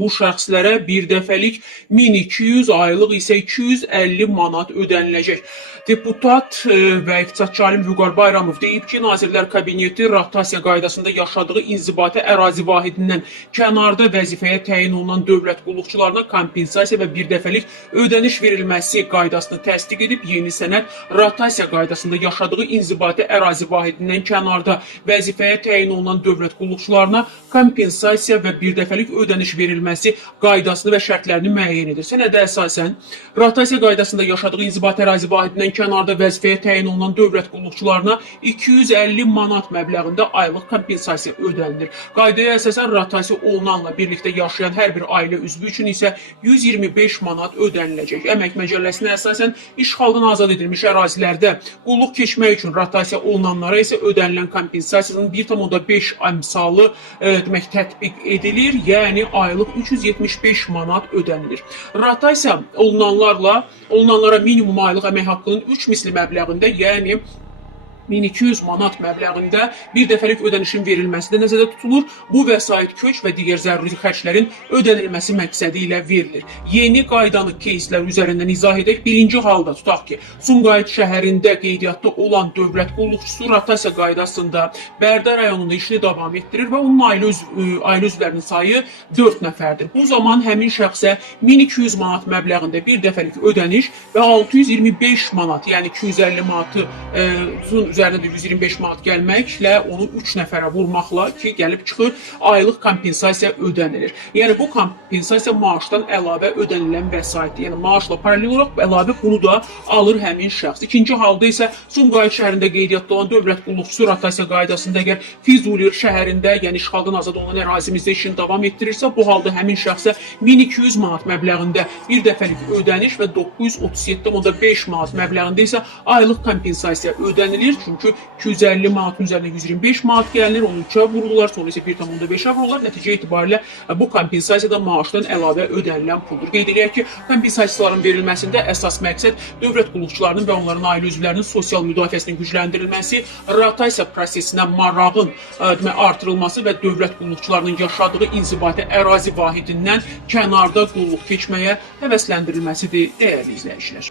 Bu şəxslərə bir dəfəlik 1200, aylıq isə 250 manat ödəniləcək. Deputat və iqtisadçı alim Vüqar Bayramov deyib ki, Nazirlər Kabineti rotasiya qaydasında yaşadığı inzibati ərazi vahidindən kənarda vəzifəyə təyin olunan dövlət qulluqçularına kompensasiya və bir dəfəlik ödəniş verilməsi qaydasını təsdiq edib. Yeni sənəd rotasiya qaydasında yaşadığı inzibati ərazi vahidindən kənarda vəzifəyə təyin olunan dövlət qulluqçularına kompensasiya və bir dəfəlik ödəniş verilməsi qaydasını və şərtlərini müəyyən edir. Sənədə əsasən rotasiya qaydasında yaşadığı inzibati ərazi vahidindən kənarda vəzifəyə təyin olunan dövlət qulluqçularına 250 manat məbləğində aylıq kompensasiya ödənilir. Qaydaya əsasən rotasiya olunanla birlikdə yaşayan hər bir ailə üzvü üçün isə 125 manat ödəniləcək. Əmək Məcəlləsinə əsasən işğaldan azad edilmiş ərazilərdə qulluq keçmək üçün rotasiya olunanlara isə ödənilən kompensasiyanın 1,5 əmsalı demək tətbiq edilir, yəni aylıq 375 manat ödənilir. Rotasiya olunanlara minimum aylıq əmək haqqının 3 misli məbləğində, yəni 1200 manat məbləğində bir dəfəlik ödənişin verilməsi də nəzərdə tutulur. Bu vəsait köç və digər zəruri xərclərin ödənilməsi məqsədi ilə verilir. Yeni qaydanı keyslər üzərindən izah edək. Birinci halda tutaq ki, Sumqayıt şəhərində qeydiyyatda olan dövlət qulluqçusu rotasiya qaydasında Bərdə rayonunda işini davam etdirir və onun ailə üzvlərinin sayı 4 nəfərdir. Bu zaman həmin şəxsə 1200 manat məbləğində bir dəfəlik ödəniş və 625 manat, yəni 250 manatın üzərində 125 manat gəlməklə onu 3 nəfərə vurmaqla ki, gəlib çıxır, aylıq kompensasiya ödənilir. Yəni bu kompensasiya maaşdan əlavə ödənilən vəsaitdir. Yəni maaşla paralel olaraq əlavə bunu da alır həmin şəxs. İkinci halda isə Sumqayıt şəhərində qeydiyyatda olan dövlət qulluqçusu rotasiya qaydasında əgər Füzuli şəhərində, yəni işğaldan azad olan ərazimizdə işini davam etdirirsə, bu halda həmin şəxsə 1200 manat məbləğində bir dəfəlik ödəniş və 937,5 manat məbləğində isə aylıq kompensasiya ödənilir. Çünki 250 manatın üzərinə 125 manat gəlinir, onu 3-ə vururlar, sonra isə 1,5-ə vururlar. Nəticə etibarilə bu kompensasiyada maaşdan əlavə ödənilən puldur. Qeyd edək ki, kompensasiyaların verilməsində əsas məqsəd dövlət qulluqçularının və onların ailə üzvlərinin sosial müdafiəsinin gücləndirilməsi, rotasiya prosesinə marağın artırılması və dövlət qulluqçularının yaşadığı inzibati ərazi vahidindən kənarda qulluq keçməyə həvəsləndirilməsidir, dəyərli izləyicilər.